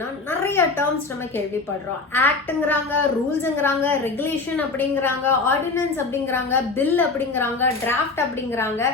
பாத்தீங்கன்னா நிறைய டேர்ம்ஸ் நம்ம கேள்விப்படுறோம். ஆக்ட்ங்கறாங்க, ரூல்ஸ்ங்கறாங்க, ரெகுலேஷன் அப்படிங்கறாங்க, ஆர்டினன்ஸ் அப்படிங்கறாங்க, பில் அப்படிங்கறாங்க, டிராஃப்ட் அப்படிங்கறாங்க.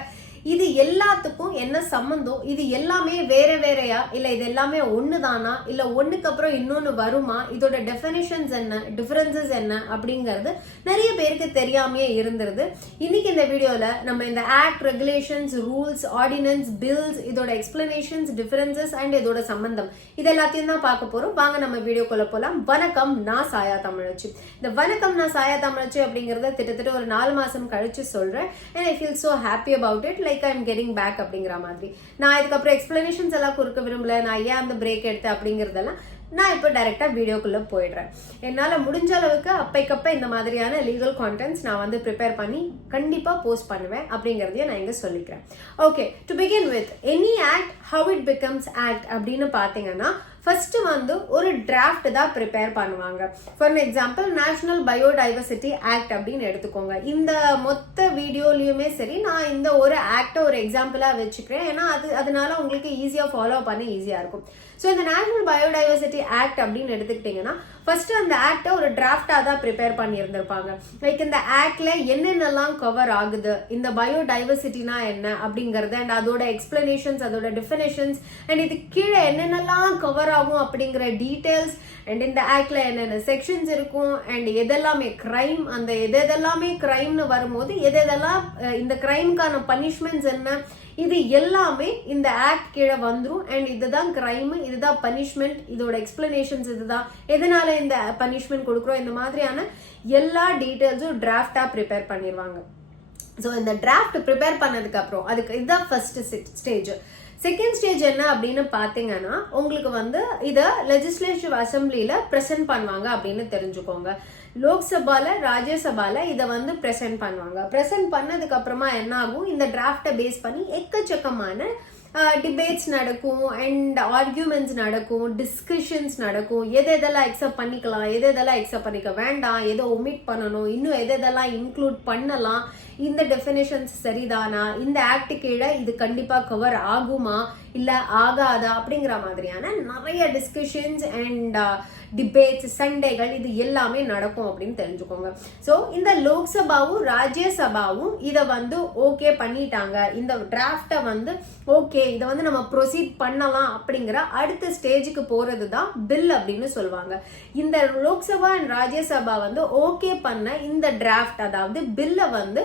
இது எல்லாத்துக்கும் என்ன சம்பந்தம்? இது எல்லாமே வேற வேறையா இல்ல இது எல்லாமே ஒண்ணுதானா இல்ல ஒண்ணுக்கு அப்புறம் இன்னொன்னு வருமா? இதோட டெஃபினிஷன்ஸ் என்ன, டிஃபரன்சஸ் என்ன அப்படிங்கிறது நிறைய பேருக்கு தெரியாமையே இருந்துருது. இன்னைக்கு இந்த வீடியோல நம்ம இந்த act, regulations, rules, ordinance, bills, இதோட எக்ஸ்பிளனேஷன்ஸ், டிஃபரன்சஸ் அண்ட் இதோட சம்பந்தம் இது எல்லாத்தையும் தான் பார்க்க போறோம். வாங்க நம்ம வீடியோக்குள்ள போலாம். வணக்கம், நான் சாயா தமிழச்சி. இந்த வணக்கம் நான் சாயா தமிழச்சி அப்படிங்கறத கிட்டத்தட்ட ஒரு 4 மாசம் கழிச்சு சொல்றேன். and I feel so happy about it. like I'm getting back அப்படிங்கிற மாதிரி. நான் இதுக்கப்புறம் எக்ஸ்பிளனேஷன்ஸ் எல்லாம் கொடுக்க விரும்பல. நான் ஏன் அந்த பிரேக் எடுத்தேன் அப்படிங்கறதெல்லாம் நான் இப்போ டைரக்டா வீடியோக்குள்ள போயிடுறேன். என்னால முடிஞ்ச அளவுக்கு அப்பைக்கப்ப இந்த மாதிரியான லீகல் கான்டென்ட்ஸ் நான் வந்து ப்ரிப்பேர் பண்ணி கண்டிப்பா போஸ்ட் பண்ணுவேன் அப்படிங்கறதையும் நான் இங்க சொல்லிக்கிறேன். Okay, to begin with any act how it becomes act அப்படின்னு பாத்தீங்கன்னா ஃபர்ஸ்ட் வந்து ஒரு டிராஃப்ட் தான் ப்ரிப்பேர் பண்ணுவாங்க. For example national biodiversity act அப்படின்னு எடுத்துக்கோங்க. இந்த மொத்த வீடியோலயுமே சரி நான் இந்த ஒரு ஆக்டை ஒரு எக்ஸாம்பிளா வச்சுக்கிறேன். ஏன்னா அதனால உங்களுக்கு ஈஸியா ஃபாலோ பண்ண ஈஸியா இருக்கும். ஸோ இந்த நேஷனல் பயோடைவர்சிட்டி ஆக்ட் அப்படின்னு எடுத்துக்கிட்டீங்கன்னா ஃபர்ஸ்ட் அந்த ஆக்டை ஒரு டிராஃப்டா தான் ப்ரிப்பேர் பண்ணியிருந்திருப்பாங்க. லைக் இந்த ஆக்ட்ல என்னென்னலாம் கவர் ஆகுது, இந்த பயோடைவர்சிட்டினா என்ன அப்படிங்கறது அண்ட் அதோட எக்ஸ்பிளனேஷன்ஸ், அதோட டிஃபினிஷன்ஸ் அண்ட் இது கீழே என்னென்னலாம் கவர் ஆகும் அப்படிங்கிற டீடைல்ஸ் அண்ட் இந்த ஆக்ட்ல என்னென்ன செக்ஷன்ஸ் இருக்கும் அண்ட் எதெல்லாமே கிரைம், அந்த எதெல்லாமே கிரைம்னு வரும்போது எதெல்லாம் இந்த கிரைம்கான பனிஷ்மெண்ட்ஸ் என்ன, இது எல்லாமே இந்த ஆக்ட் கீழே வந்துரும். அண்ட் இதுதான் கிரைம், இதுதான் பனிஷ்மெண்ட், இதோட எக்ஸ்பிளனேஷன்ஸ் இதுதான், எதனால இந்த பனிஷ்மெண்ட் கொடுக்குறோம், இந்த மாதிரியான எல்லா டீடைல்ஸும் டிராஃப்டா ப்ரிப்பேர் பண்ணிடுவாங்க. ஸோ இந்த டிராஃப்ட் ப்ரிப்பேர் பண்ணதுக்கு அப்புறம் அதுக்கு இதுதான் ஃபர்ஸ்ட் ஸ்டேஜ். செகண்ட் ஸ்டேஜ் என்ன அப்படின்னு பாத்தீங்கன்னா உங்களுக்கு வந்து இத லெஜிஸ்லேட்டிவ் அசம்பிளில பிரசன்ட் பண்ணுவாங்க அப்படின்னு தெரிஞ்சுக்கோங்க. லோக்சபால, ராஜ்யசபால இத வந்து பிரசன்ட் பண்ணுவாங்க. பிரசன்ட் பண்ணதுக்கு அப்புறமா என்ன ஆகும், இந்த டிராஃப்டை பேஸ் பண்ணி எக்கச்சக்கமான டிபேட்ஸ் நடக்கும் அண்ட் ஆர்கியூமெண்ட்ஸ் நடக்கும், டிஸ்கஷன்ஸ் நடக்கும். எதெல்லாம் அக்செப்ட் பண்ணிக்கலாம், எதெல்லாம் அக்செப்ட் பண்ணிக்க வேண்டாம், எதை ஒமிட் பண்ணணும், இன்னும் எதெல்லாம் இன்க்ளூட் பண்ணலாம், இந்த டெஃபினேஷன்ஸ் சரிதானா, இந்த ஆக்ட் கீழே இது கண்டிப்பா கவர் ஆகுமா இல்ல ஆகாதா அப்படிங்கிற மாதிரியான நிறைய டிஸ்கஷன்ஸ் அண்ட் டிபேட்ஸ், சண்டைகள் இது எல்லாமே நடக்கும் அப்படின்னு தெரிஞ்சுக்கோங்க. சோ இந்த லோக்சபாவும் ராஜ்யசபாவும் இத வந்து ஓகே பண்ணிட்டாங்க, இந்த டிராஃப்ட வந்து ஓகே இதை வந்து நம்ம ப்ரொசீட் பண்ணலாம் அப்படிங்கிற அடுத்த ஸ்டேஜுக்கு போறது தான் பில் அப்படின்னு சொல்லுவாங்க. இந்த லோக்சபா அண்ட் ராஜ்யசபா வந்து ஓகே பண்ண இந்த டிராஃப்ட் அதாவது பில்ல வந்து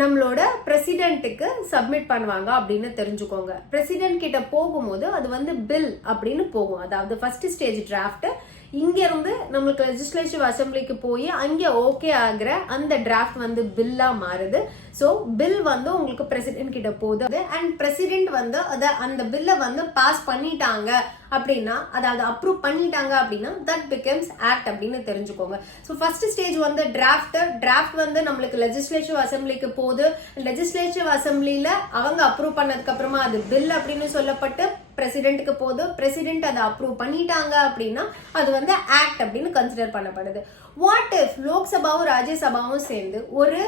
நம்மளோட பிரசிடென்ட்டுக்கு சப்மிட் பண்ணுவாங்க அப்படின்னு தெரிஞ்சுக்கோங்க. பிரசிடென்ட் கிட்ட போகும்போது அது வந்து பில் அப்படின்னு போகும். அதாவது ஃபர்ஸ்ட் ஸ்டேஜ் டிராஃப்ட் இங்க இருந்து நம்மளுக்கு லெஜிஸ்லேட்டிவ் அசம்பிளிக்கு போய் அங்க ஓகே ஆகுற அந்த டிராஃப்ட் வந்து பில்லா மாறுது. சோ பில் வந்து உங்களுக்கு பிரசிடென்ட் கிட்ட போகுது அண்ட் பிரசிடென்ட் வந்து அந்த பில்ல வந்து பாஸ் பண்ணிட்டாங்க அப்படின்னா, அதாவது அப்ரூவ் பண்ணிட்டாங்க அப்படின்னா தட் பிகம்ஸ் ஆக்ட் அப்படின்னு தெரிஞ்சுக்கோங்க. ஸோ ஃபர்ஸ்ட் ஸ்டேஜ் வந்து டிராஃப்ட் வந்து நம்மளுக்கு லெஜிஸ்லேட்டிவ் அசம்பிளிக்கு போகுது. லெஜிஸ்லேட்டிவ் அசம்பிளில அவங்க அப்ரூவ் பண்ணதுக்கு அப்புறமா அது பில் அப்படின்னு சொல்லப்பட்டு பிரசிடென்ட்டுக்கு போகுது. பிரசிடென்ட் அதை அப்ரூவ் பண்ணிட்டாங்க அப்படின்னா அது வந்து ஆக்ட் அப்படின்னு கன்சிடர் பண்ணப்படுது. வாட் இஃப் லோக்சபாவும் ராஜ்யசபாவும் சேர்ந்து ஒரு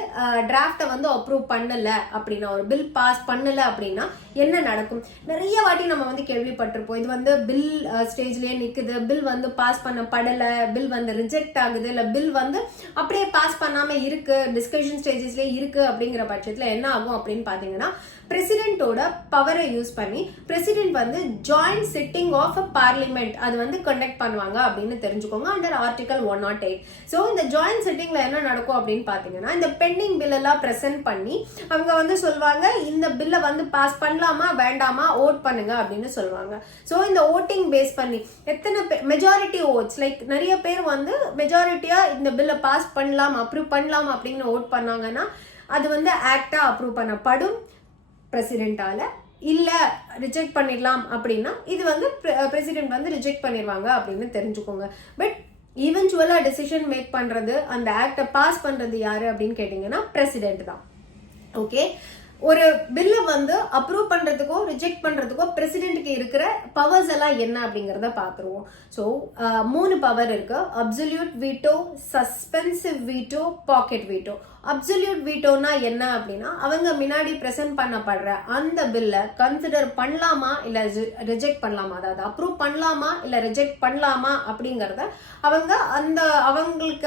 டிராஃப்டை வந்து அப்ரூவ் பண்ணல அப்படின்னா, ஒரு பில் பாஸ் பண்ணல அப்படின்னா என்ன நடக்கும்? நிறைய வாட்டி நம்ம வந்து கேள்விப்பட்டிருப்போம். இது வந்து பில் ஸ்டேஜ்லயே நிக்குது, பில் வந்து பாஸ் பண்ணப்படல, பில் வந்து ரிஜெக்ட் ஆகுது, இல்ல பில் வந்து அப்படியே பாஸ் பண்ணாம இருக்கு, டிஸ்கஷன் ஸ்டேஜஸ்லயே இருக்கு அப்படிங்கிற பட்சத்துல என்ன ஆகும் அப்படின்னு பாத்தீங்கன்னா பிரசிடென்ட்டோட பவரை யூஸ் பண்ணி பிரசிடென்ட் வந்து ஜாயிண்ட் சிட்டிங் ஆஃப் பார்லிமெண்ட் அது வந்து கண்டக்ட் பண்ணுவாங்க அப்படின்னு தெரிஞ்சுக்கோங்க அண்டர் ஆர்டிகல் 108. சோ இந்த ஜாயிண்ட் சிட்டிங்ல என்ன நடக்கும் அப்படின்னு பாத்தீங்கன்னா இந்த பெண்டிங் பில் எல்லாம் பிரசன்ட் பண்ணி அவங்க வந்து சொல்லுவாங்க இந்த பில்ல வந்து பாஸ் பண்ணலாமா வேண்டாமா ஓட் பண்ணுங்க அப்படின்னு சொல்லுவாங்க. சோ இந்த ஓட்டிங் பேஸ் பண்ணி எத்தனை மெஜாரிட்டி ஓட்ஸ், லைக் நிறைய பேர் வந்து மெஜாரிட்டியா இந்த பில்ல பாஸ் பண்ணலாம் அப்ரூவ் பண்ணலாம் அப்படின்னு ஓட் பண்ணாங்கன்னா அது வந்து ஆக்டா அப்ரூவ் பண்ணப்படும் பிரசிடென்டால. இல்ல ரிஜெக்ட் பண்ணிடலாம் அப்படின்னா இது வந்து பிரசிடென்ட் வந்து ரிஜெக்ட் பண்ணிடுவாங்க அப்படின்னு தெரிஞ்சுக்கோங்க. பட் ஈவென்ச்சுவலா டிசிஷன் மேக் பண்றது, அந்த ஆக்டை பாஸ் பண்றது யாரு அப்படின்னு கேட்டீங்கன்னா பிரசிடென்ட் தான். ஓகே, ஒரு பில்லை வந்து அப்ரூவ் பண்றதுக்கோ ரிஜெக்ட் பண்றதுக்கோ பிரசிடென்ட்க்கு இருக்கிற பவர்ஸ் எல்லாம் என்ன அப்படிங்கறத பாத்துருவோம். ஸோ 3 பவர் இருக்கு. Absolute veto, suspensive veto, pocket veto. Absolute வீட்டோனா என்ன அப்படின்னா அவங்க முன்னாடி பிரசன்ட் பண்ணப்படுற அந்த பில்லை கன்சிடர் பண்ணலாமா இல்ல ரிஜெக்ட் பண்ணலாமா, அதாவது அப்ரூவ் பண்ணலாமா இல்ல ரிஜெக்ட் பண்ணலாமா அப்படிங்கறத அவங்க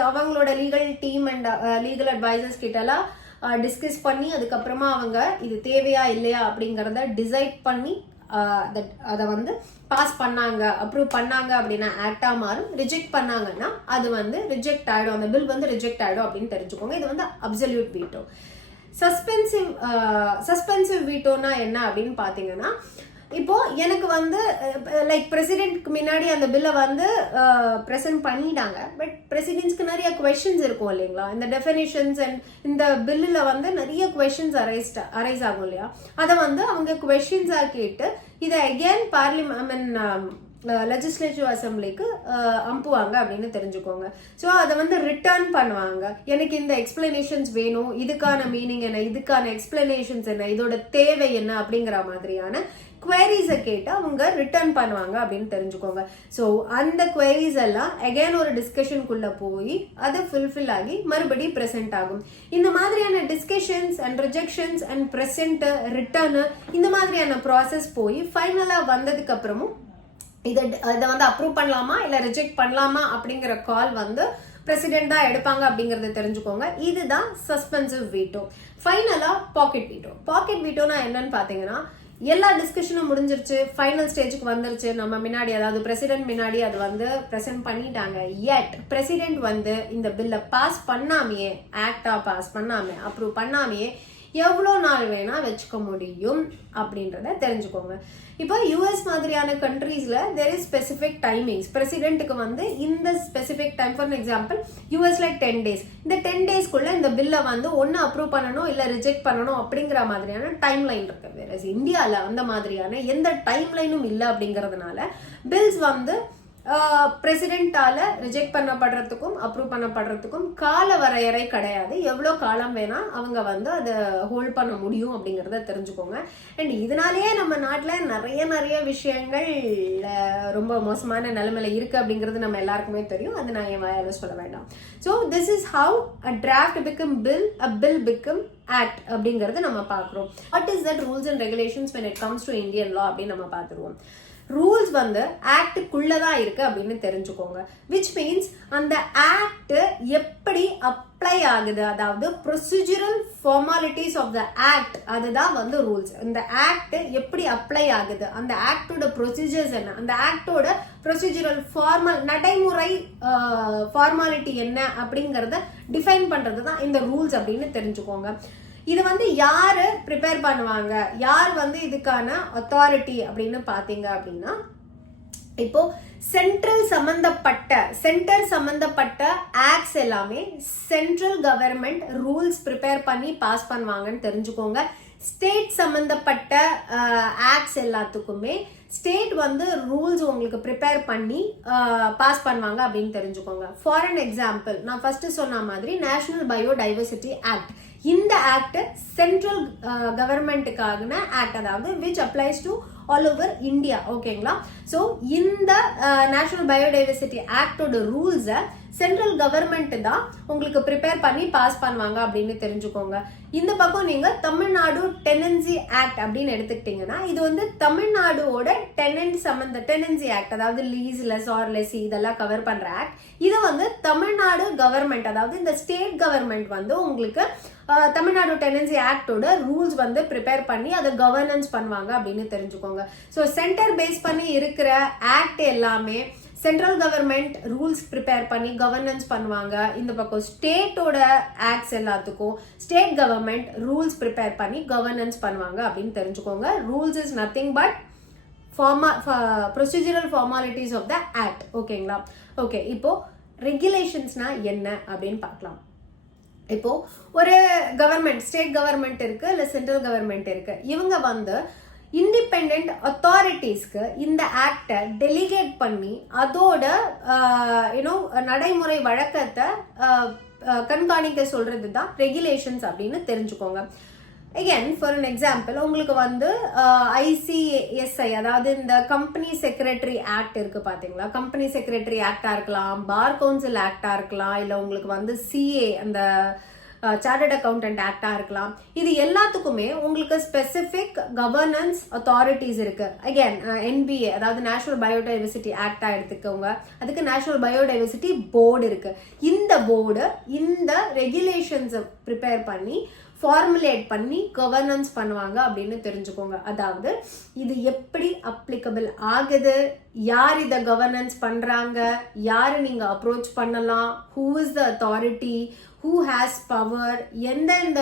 அவங்களோட legal team and legal advisers கிட்ட எல்லாம் டிஸ்கஸ் பண்ணி அதுக்கப்புறமா அவங்க இது தேவையா இல்லையா அப்படிங்கறத டிசைட் பண்ணி அதை வந்து பாஸ் பண்ணாங்க, அப்ரூவ் பண்ணாங்க அப்படின்னா ஆக்டா மாறும். ரிஜெக்ட் பண்ணாங்கன்னா அது வந்து ரிஜெக்ட் ஆயிடும், அந்த பில் வந்து ரிஜெக்ட் ஆயிடும் அப்படின்னு தெரிஞ்சுக்கோங்க. இது வந்து அப்சல்யூட் வீட்டோ. சஸ்பென்சிவ் வீட்டோனா என்ன அப்படின்னு பாத்தீங்கன்னா, இப்போ எனக்கு வந்து லைக் பிரசிடென்ட்க்கு முன்னாடி அந்த பில்லை வந்து ப்ரெசென்ட் பண்ணிட்டாங்க. பட் பிரசிடென்ட்ஸ்க்கு நிறைய குவெஸ்சன்ஸ் இருக்கும் இல்லைங்களா, இந்த டெஃபினிஷன்ஸ் அண்ட் இந்த பில்லில் வந்து நிறைய குவெஸ்சன்ஸ் அரைஸ் ஆகும் இல்லையா, அதை வந்து அவங்க குவெஸ்சன்ஸாக கேட்டு இதை அகேன் லெஜிஸ்லேட்டிவ் அசம்பிளிக்கு அனுப்புவாங்க அப்படின்னு தெரிஞ்சுக்கோங்க. ஸோ அதை வந்து ரிட்டர்ன் பண்ணுவாங்க. எனக்கு இந்த எக்ஸ்பிளனேஷன்ஸ் வேணும், இதுக்கான மீனிங் என்ன, இதுக்கான எக்ஸ்பிளனேஷன்ஸ் என்ன, இதோட தேவை என்ன அப்படிங்கிற மாதிரியான குவரிஸை கேட்டு அவங்க ரிட்டர்ன் பண்ணுவாங்க அப்படின்னு தெரிஞ்சுக்கோங்க. ஸோ அந்த குவரிஸ் எல்லாம் அகைன் ஒரு டிஸ்கஷனுக்குள்ள போய் அது ஃபுல்ஃபில் ஆகி மறுபடியும் ப்ரெசென்ட் ஆகும். இந்த மாதிரியான discussions and rejections and present return இந்த மாதிரியான ப்ராசஸ் போய் ஃபைனலாக வந்ததுக்கு அப்புறமும் இதை வந்து அப்ரூவ் பண்ணலாமா இல்ல ரிஜெக்ட் பண்ணலாமா அப்படிங்கிற கால் வந்து பிரசிடென்ட் தான் எடுப்பாங்க அப்படிங்கறத தெரிஞ்சுக்கோங்க. இதுதான் சஸ்பென்சிவ் வீட்டோ. ஃபைனலா பாக்கெட் வீட்டோ. பாக்கெட் வீட்டோனா என்னன்னு பாத்தீங்கன்னா, எல்லா டிஸ்கஷனும் முடிஞ்சிருச்சு, ஃபைனல் ஸ்டேஜுக்கு வந்துருச்சு, நம்ம முன்னாடி அதாவது பிரசிடென்ட் முன்னாடி அது வந்து பிரசன்ட் பண்ணிட்டாங்க. எட் பிரசிடென்ட் வந்து இந்த பில்லை பாஸ் பண்ணாமையே, ஆக்டா பாஸ் பண்ணாமே, அப்ரூவ் பண்ணாமையே எவ்வளோ நாள் வேணா வச்சுக்க முடியும் அப்படின்றத தெரிஞ்சுக்கோங்க. இப்போ யூஎஸ் மாதிரியான கண்ட்ரீஸ்ல தேர் இஸ் ஸ்பெசிபிக் டைமிங்ஸ். பிரசிடென்ட்டுக்கு வந்து இந்த ஸ்பெசிபிக் டைம், ஃபார் எக்ஸாம்பிள் யூஎஸ்ல 10 days, இந்த 10 daysக்குள்ள இந்த பில்லை வந்து ஒன்னு அப்ரூவ் பண்ணணும் இல்ல ரிஜெக்ட் பண்ணணும் அப்படிங்கிற மாதிரியான டைம் லைன் இருக்கு. வேற இந்தியால அந்த மாதிரியான எந்த டைம் லைனும் இல்லை அப்படிங்கறதுனால பில்ஸ் வந்து பிரசிடென்டால ரிஜெக்ட் பண்ணப்படுறதுக்கும் அப்ரூவ் பண்ணப்படுறதுக்கும் கால வரையறை கிடையாது. எவ்வளோ காலம் வேணா அவங்க வந்து அதை ஹோல்ட் பண்ண முடியும் அப்படிங்கிறத தெரிஞ்சுக்கோங்க. அண்ட் இதனாலேயே நம்ம நாட்டில் நிறைய விஷயங்கள் ரொம்ப மோசமான நிலைமையில இருக்கு அப்படிங்கிறது நம்ம எல்லாருக்குமே தெரியும். அது நான் என் வாயால சொல்ல வேண்டாம். So this is how a draft become bill, a bill become act அப்படிங்கிறது நம்ம பார்க்குறோம். What is that rules and regulations when it comes to Indian law அப்படின்னு நம்ம பார்த்துருவோம். ரூல்ஸ் வந்து ஆக்டுக்குள்ளதான் இருக்கு அப்படின்னு தெரிஞ்சுக்கோங்க. விச் மீன்ஸ் அந்த ஆக்ட் எப்படி அப்ளை ஆகுது, அதாவது procedural formalities of the act, அதுதான் வந்து ரூல்ஸ். இந்த ஆக்ட் எப்படி அப்ளை ஆகுது, அந்த ஆக்டோட ப்ரொசீஜர்ஸ் என்ன, அந்த ஆக்டோட ப்ரொசீஜரல் நடைமுறை ஃபார்மாலிட்டி என்ன அப்படிங்கறத டிஃபைன் பண்றது தான் இந்த ரூல்ஸ் அப்படின்னு தெரிஞ்சுக்கோங்க. இது வந்து யாரு ப்ரிப்பேர் பண்ணுவாங்க, யார் வந்து இதுக்கான அத்தாரிட்டி அப்படின்னு பாத்தீங்க அப்படின்னா, இப்போ சென்டர் சம்பந்தப்பட்ட ஆக்ட்ஸ் எல்லாமே சென்ட்ரல் கவர்மெண்ட் ரூல்ஸ் ப்ரிப்பேர் பண்ணி பாஸ் பண்ணுவாங்கன்னு தெரிஞ்சுக்கோங்க. ஸ்டேட் சம்பந்தப்பட்ட ஆக்ட்ஸ் எல்லாத்துக்குமே ஸ்டேட் வந்து ரூல்ஸ் உங்களுக்கு ப்ரிப்பேர் பண்ணி பாஸ் பண்ணுவாங்க அப்படின்னு தெரிஞ்சுக்கோங்க. ஃபார் அன் எக்ஸாம்பிள், நான் ஃபர்ஸ்ட் சொன்ன மாதிரி நேஷனல் பயோடைவர்சிட்டி ஆக்ட், இந்த ஆக்ட் சென்ட்ரல் கவர்மெண்ட்டுக்கான ஆக்ட், அதாவது which applies to all over India. ஓகேங்களா? ஸோ இந்த நேஷனல் பயோடைவர்சிட்டி ஆக்டோட ரூல்ஸை சென்ட்ரல் கவர்மெண்ட் தான் உங்களுக்கு ப்ரிப்பேர் பண்ணி பாஸ் பண்ணுவாங்க அப்படின்னு தெரிஞ்சுக்கோங்க. இந்த பக்கம் நீங்க தமிழ்நாடு டெனன்சி ஆக்ட் அப்படின்னு எடுத்துக்கிட்டீங்கன்னா, இது வந்து தமிழ்நாடோட டெனன்சி ஆக்ட், அதாவது லீஸ், லெஸ் ஆர் லெசி இதெல்லாம் கவர் பண்ற ஆக்ட். இது வந்து தமிழ்நாடு கவர்மெண்ட், அதாவது இந்த ஸ்டேட் கவர்மெண்ட் வந்து உங்களுக்கு தமிழ்நாடு டெனன்சி ஆக்டோட ரூல்ஸ் வந்து ப்ரிப்பேர் பண்ணி அதை கவர்னன்ஸ் பண்ணுவாங்க அப்படின்னு தெரிஞ்சுக்கோங்க. ஸோ சென்டர் பேஸ் பண்ணி இருக்கிற ஆக்ட் எல்லாமே சென்ட்ரல் கவர்மெண்ட் ரூல்ஸ் ப்ரிப்பேர் பண்ணி கவர்னன்ஸ் பண்ணுவாங்க. இந்த பக்கம் ஸ்டேட்டோட ஆக்ட்ஸ் எல்லாத்துக்கும் ஸ்டேட் கவர்மெண்ட் ரூல்ஸ் ப்ரிப்பேர் பண்ணி கவர்னன்ஸ் பண்ணுவாங்க அப்படின்னு தெரிஞ்சுக்கோங்க. Rules is nothing but procedural formalities of the act. ஓகேங்களா? ஓகே, இப்போ ரெகுலேஷன்ஸ்னா என்ன அப்படின்னு பார்க்கலாம். இப்போ ஒரு கவர்மெண்ட், ஸ்டேட் கவர்மெண்ட் இருக்கு இல்ல சென்ட்ரல் கவர்மெண்ட் இருக்கு, இவங்க வந்து இண்டிபெண்ட் அத்தாரிட்டிஸ்க்கு இந்த ஆக்டை டெலிகேட் பண்ணி அதோட நடைமுறை வழக்கத்தை கண்காணிக்க சொல்றது தான் ரெகுலேஷன்ஸ் அப்படின்னு தெரிஞ்சுக்கோங்க. அகேன் ஃபார் அன் எக்ஸாம்பிள் உங்களுக்கு வந்து ICSI அதாவது இந்த கம்பெனி செக்ரட்டரி ஆக்ட் இருக்கு பாத்தீங்களா, கம்பெனி செக்ரட்டரி ஆக்டா இருக்கலாம், பார் கவுன்சில் ஆக்டா இருக்கலாம், இல்ல உங்களுக்கு வந்து CA அந்த சார்ட்டர்ட் அக்கௌண்டன்ட் ஆக்டா இருக்கலாம். இது எல்லாத்துக்குமே உங்களுக்கு ஸ்பெசிபிக் கவர்னன்ஸ் அத்தாரிட்டிஸ் இருக்கு. அகேன் NBA அதாவது நேஷனல் பயோடைவர்சிட்டி ஆக்டா எடுத்துக்கோங்க, அதுக்கு நேஷனல் பயோடைவர்சிட்டி போர்டு இருக்கு. இந்த போர்டு இந்த ரெகுலேஷன்ஸ் ப்ரிப்பேர் பண்ணி ஃபார்முலேட் பண்ணி கவர்னன்ஸ் பண்ணுவாங்க அப்படின்னு தெரிஞ்சுக்கோங்க. அதாவது இது எப்படி அப்ளிகபிள் ஆகுது, யார் இதை கவர்னன்ஸ் பண்றாங்க, யாரு நீங்க அப்ரோச் பண்ணலாம், who is the authority, who has power, எந்தெந்த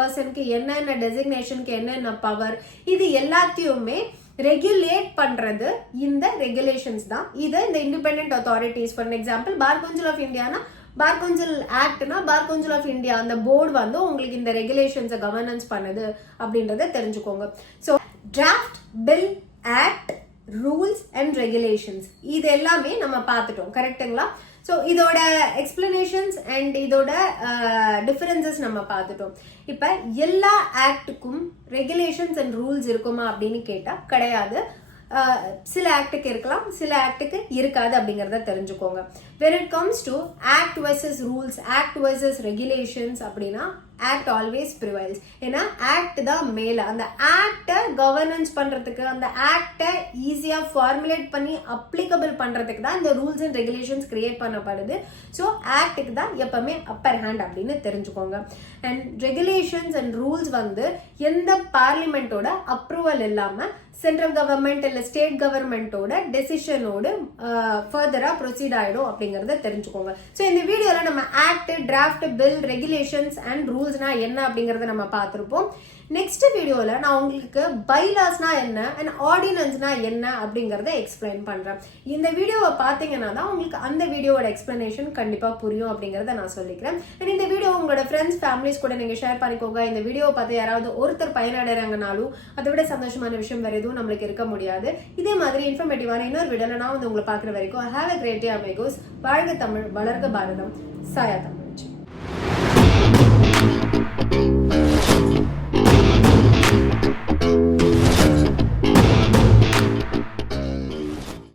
பர்சனுக்கு என்னென்ன டெசிக்னேஷனுக்கு என்னென்ன பவர், இது எல்லாத்தையுமே ரெகுலேட் பண்றது இந்த ரெகுலேஷன்ஸ் தான். இது இந்த independent authorities. For example bar council of இந்தியானா பார் கவுன்சில் ஆக்ட்னா பார் கவுன்சில் ஆஃப் இந்தியா அந்த போர்டு வந்து உங்களுக்கு இந்த ரெகுலேஷன்ஸை கவர்னன்ஸ் பண்ணுது அப்படின்றத தெரிஞ்சுக்கோங்க. So draft, bill, act, rules and regulations இது எல்லாமே நம்ம பார்த்துட்டோம், கரெக்டுங்களா? ஸோ இதோட எக்ஸ்பிளனேஷன்ஸ் அண்ட் இதோட டிஃபரன்சஸ் நம்ம பார்த்துட்டோம். இப்போ எல்லா ஆக்டுக்கும் ரெகுலேஷன்ஸ் அண்ட் ரூல்ஸ் இருக்குமா அப்படின்னு கேட்டால் கிடையாது. சில ஆக்டுக்கு இருக்கலாம், சில ஆக்டுக்கு இருக்காது அப்படிங்கறத தெரிஞ்சுக்கோங்க. when it comes to act versus rules, act versus regulations அப்படின்னா act always prevails. ஏன்னா act தான் மேல, அந்த ஆக்டை கவர்னன்ஸ் பண்றதுக்கு, அந்த ஆக்டை ஈஸியா ஃபார்முலேட் பண்ணி அப்ளிகபிள் பண்றதுக்கு தான் இந்த ரூல்ஸ் அண்ட் ரெகுலேஷன்ஸ் கிரியேட் பண்ணப்படுது. ஸோ ஆக்டுக்கு தான் எப்பவுமே அப்பர் ஹேண்ட் அப்படின்னு தெரிஞ்சுக்கோங்க. அண்ட் ரெகுலேஷன்ஸ் அண்ட் ரூல்ஸ் வந்து எந்த பார்லிமெண்டோட அப்ரூவல் இல்லாம சென்ட்ரல் கவர்மெண்ட் இல்ல ஸ்டேட் கவர்மெண்டோட டெசிஷனோடு ஃபர்தரா ப்ரொசீட் ஆயிடும் அப்படிங்கறத தெரிஞ்சுக்கோங்க. ஸோ இந்த வீடியோல நம்ம act, draft, bill, regulations and ரூல்ஸ்னா என்ன அப்படிங்கறத நம்ம பார்த்திருப்போம். நெக்ஸ்ட் வீடியோல நான் உங்களுக்கு பைலாஸ்னா என்ன அண்ட் ஆர்டினன்ஸ்னா என்ன அப்படிங்கறத எக்ஸ்பிளைன் பண்றேன். இந்த வீடியோவை பாத்தீங்கன்னா தான் உங்களுக்கு அந்த வீடியோவோட எக்ஸ்பிளனேஷன் கண்டிப்பா புரியும் அப்படிங்கறத நான் சொல்லிக்கிறேன். அண்ட் இந்த வீடியோ உங்களோட ஃப்ரெண்ட்ஸ், ஃபேமிலிஸ் கூட நீங்க ஷேர் பண்ணிக்கோங்க. இந்த வீடியோவை பார்த்து யாராவது ஒருத்தர் பயனடைறாங்கனாலும் அதை விட சந்தோஷமான விஷயம் வேற எதுவும் நம்மளுக்கு இருக்க முடியாது. இதே மாதிரி இன்ஃபர்மேட்டிவான இன்னொரு வீடியோல நான் வந்து உங்களை பாக்குற வரைக்கும் ஹேவ் அ கிரேட் டே அமேகோஸ். வாழ்க தமிழ், வளர்க பாரதம். சாயா தமிழ்.